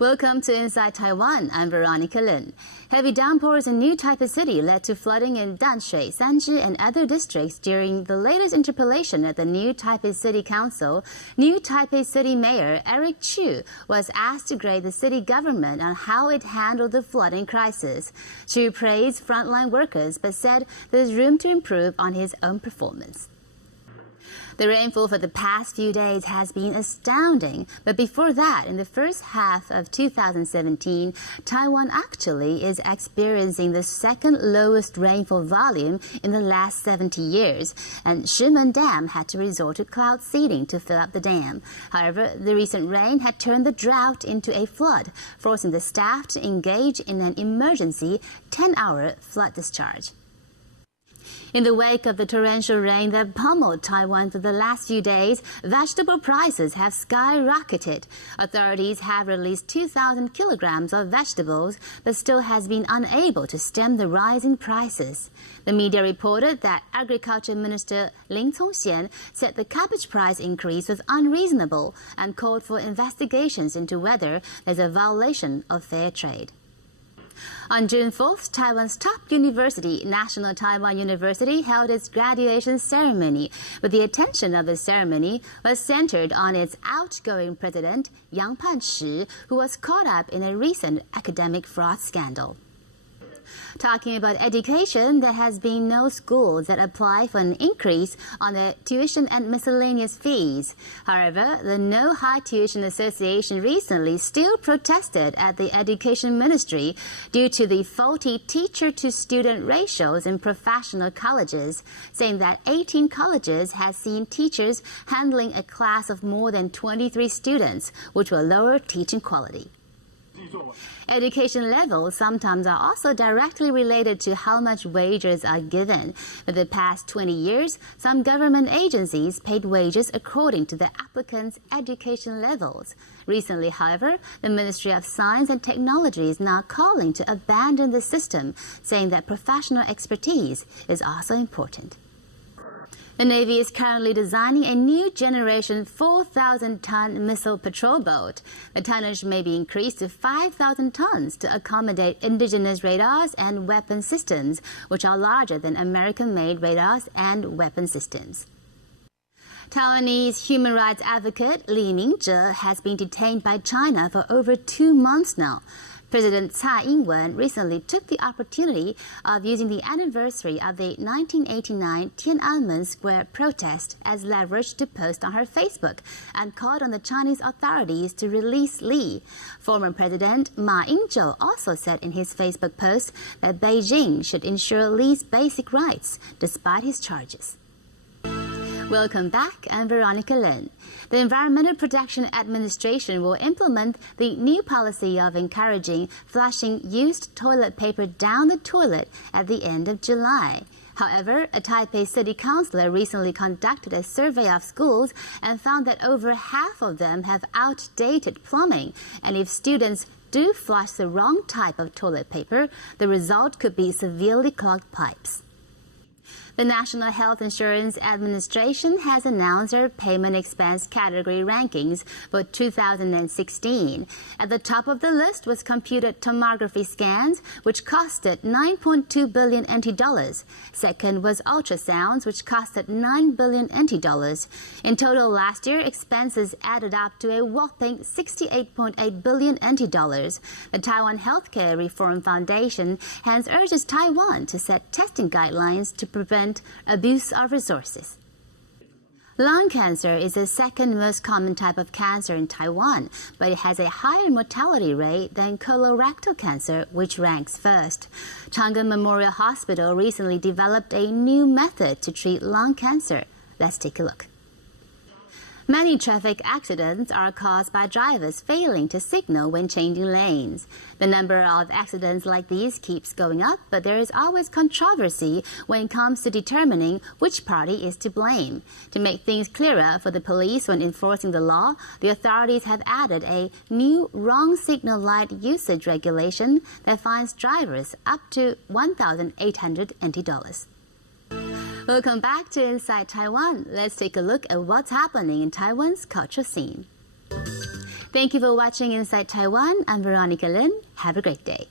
Welcome to Inside Taiwan. I'm Veronica Lin. Heavy downpours in New Taipei City led to flooding in Danshui, Sanzhi, and other districts during the latest interpellation at the New Taipei City Council. New Taipei City Mayor Eric Chu was asked to grade the city government on how it handled the flooding crisis. Chu praised frontline workers but said there's room to improve on his own performance. The rainfall for the past few days has been astounding, but before that, in the first half of 2017, Taiwan actually is experiencing the second lowest rainfall volume in the last 70 years, and Shimen Dam had to resort to cloud seeding to fill up the dam. However, the recent rain had turned the drought into a flood, forcing the staff to engage in an emergency 10-hour flood discharge. In the wake of the torrential rain that pummeled Taiwan for the last few days, vegetable prices have skyrocketed. Authorities have released 2,000 kilograms of vegetables, but still has been unable to stem the rising prices. The media reported that Agriculture Minister Lin Congxian said the cabbage price increase was unreasonable and called for investigations into whether there's a violation of fair trade. On June 4th, Taiwan's top university, National Taiwan University, held its graduation ceremony, but the attention of the ceremony was centered on its outgoing president, Yang Panshi, who was caught up in a recent academic fraud scandal. Talking about education, there has been no schools that apply for an increase on the tuition and miscellaneous fees. However, the No High Tuition Association recently still protested at the Education Ministry due to the faulty teacher-to-student ratios in professional colleges, saying that 18 colleges have seen teachers handling a class of more than 23 students, which will lower teaching quality. Education levels sometimes are also directly related to how much wages are given. For the past 20 years, some government agencies paid wages according to the applicants' education levels. Recently, however, the Ministry of Science and Technology is now calling to abandon the system, saying that professional expertise is also important. The Navy is currently designing a new generation 4,000-ton missile patrol boat. The tonnage may be increased to 5,000 tons to accommodate indigenous radars and weapon systems, which are larger than American-made radars and weapon systems. Taiwanese human rights advocate Li Mingzhe has been detained by China for over 2 months now. President Tsai Ing-wen recently took the opportunity of using the anniversary of the 1989 Tiananmen Square protest as leverage to post on her Facebook and called on the Chinese authorities to release Li. Former President Ma Ying-jeou also said in his Facebook post that Beijing should ensure Li's basic rights despite his charges. Welcome back, I'm Veronica Lin. The Environmental Protection Administration will implement the new policy of encouraging flushing used toilet paper down the toilet at the end of July. However, a Taipei City Councilor recently conducted a survey of schools and found that over half of them have outdated plumbing, and if students do flush the wrong type of toilet paper, the result could be severely clogged pipes. The National Health Insurance Administration has announced their payment expense category rankings for 2016. At the top of the list was computed tomography scans, which costed 9.2 billion NT dollars. Second was ultrasounds, which costed 9 billion NT dollars. In total, last year, expenses added up to a whopping 68.8 billion NT dollars. The Taiwan Healthcare Reform Foundation hence urges Taiwan to set testing guidelines to prevent abuse of resources. Lung cancer is the second most common type of cancer in Taiwan, but it has a higher mortality rate than colorectal cancer, which ranks first. Chang'an Memorial Hospital recently developed a new method to treat lung cancer. Let's take a look. Many traffic accidents are caused by drivers failing to signal when changing lanes. The number of accidents like these keeps going up, but there is always controversy when it comes to determining which party is to blame. To make things clearer for the police when enforcing the law, the authorities have added a new wrong signal light usage regulation that fines drivers up to 1,800 NT dollars. Welcome back to Inside Taiwan. Let's take a look at what's happening in Taiwan's cultural scene. Thank you for watching Inside Taiwan. I'm Veronica Lin. Have a great day.